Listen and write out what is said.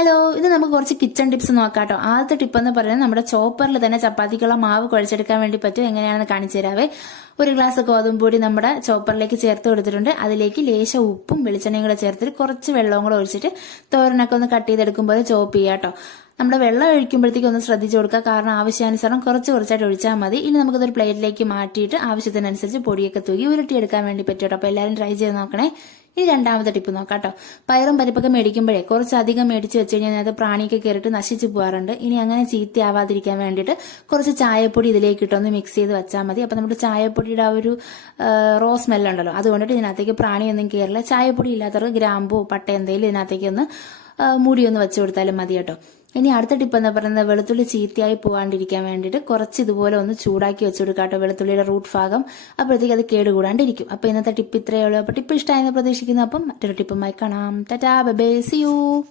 Hello, ഇത് നമുക്ക് കുറച്ച് കിച്ചൺ ടിപ്സ് നോക്കാം കേട്ടോ. ആദ്യത്തെ ടിപ്പ് എന്ന് പറയുന്നത് നമ്മുടെ ചോപ്പറിൽ തന്നെ ചപ്പാത്തിക്കുള്ള മാവ് കുഴച്ചെടുക്കാൻ വേണ്ടി പറ്റും. എങ്ങനെയാണെന്ന് കാണിച്ചു തരാവേ. ഒരു ഗ്ലാസ് ഗോതമ്പ് പൊടി നമ്മുടെ ചോപ്പറിലേക്ക് ചേർത്ത് കൊടുത്തിട്ടുണ്ട്. അതിലേക്ക് ലേശം ഉപ്പും വെളിച്ചെണ്ണയും കൂടെ ചേർത്തിട്ട് കുറച്ച് വെള്ളവും കൂടെ ഒഴിച്ചിട്ട് തോരനൊക്കെ ഒന്ന് കട്ട് ചെയ്തെടുക്കുമ്പോൾ ചോപ്പ് ചെയ്യാം കേട്ടോ. നമ്മുടെ വെള്ളം ഒഴിക്കുമ്പോഴത്തേക്ക് ഒന്ന് ശ്രദ്ധിച്ചു കൊടുക്കുക, കാരണം ആവശ്യാനുസരണം കുറച്ചായിട്ട് ഒഴിച്ചാൽ മതി. ഇനി നമുക്കതൊരു പ്ലേറ്റിലേക്ക് മാറ്റിയിട്ട് ആവശ്യത്തിനനുസരിച്ച് പൊടിയൊക്കെ തൂക്കി ഉരുട്ടിയെടുക്കാൻ വേണ്ടി പറ്റും കേട്ടോ. അപ്പോൾ എല്ലാവരും ട്രൈ ചെയ്ത് നോക്കണേ. ഇനി രണ്ടാമത്തെ ടിപ്പ് നോക്കാം കേട്ടോ. പയറും പരിപ്പൊക്കെ മേടിക്കുമ്പോഴേ കുറച്ചധികം മേടിച്ച് വെച്ച് കഴിഞ്ഞാൽ അത് പ്രാണിയൊക്കെ കയറിയിട്ട് നശിച്ചു പോകാറുണ്ട്. ഇനി അങ്ങനെ ചീത്തയാവാതിരിക്കാൻ വേണ്ടിയിട്ട് കുറച്ച് ചായപ്പൊടി ഇതിലേക്ക് ഇട്ടൊന്ന് മിക്സ് ചെയ്ത് വെച്ചാൽ മതി. അപ്പം നമ്മുടെ ചായപ്പൊടിയുടെ ആ ഒരു റോ സ്മെല്ലുണ്ടല്ലോ, അതുകൊണ്ടിട്ട് ഇതിനകത്തേക്ക് പ്രാണിയൊന്നും കയറില്ല. ചായപ്പൊടി ഇല്ലാത്തവർക്ക് ഗ്രാമ്പൂ പട്ട എന്തെങ്കിലും ഇതിനകത്തേക്ക് ഒന്ന് മൂടി ഒന്ന് വെച്ച് കൊടുത്താലും മതി കേട്ടോ. ഇനി അടുത്ത ടിപ്പ് എന്താ പറയുന്നത്, വെളുത്തുള്ളി ചീത്തയായി പോകാണ്ടിരിക്കാൻ വേണ്ടിയിട്ട് കുറച്ച് ഇതുപോലെ ഒന്ന് ചൂടാക്കി വെച്ച് കൊടുക്കാം കേട്ടോ, വെളുത്തുള്ളിയുടെ റൂട്ട് ഭാഗം. അപ്പോഴത്തേക്ക് അത് കേടുകൂടാണ്ടിരിക്കും. അപ്പൊ ഇന്നത്തെ ടിപ്പ് ഇത്രയേ ഉള്ളൂ. അപ്പൊ ടിപ്പ് ഇഷ്ടമായെന്ന് പ്രതീക്ഷിക്കുന്നു. അപ്പം മറ്റൊരു ടിപ്പുമായി കാണാം. Tata, bye bye, see U.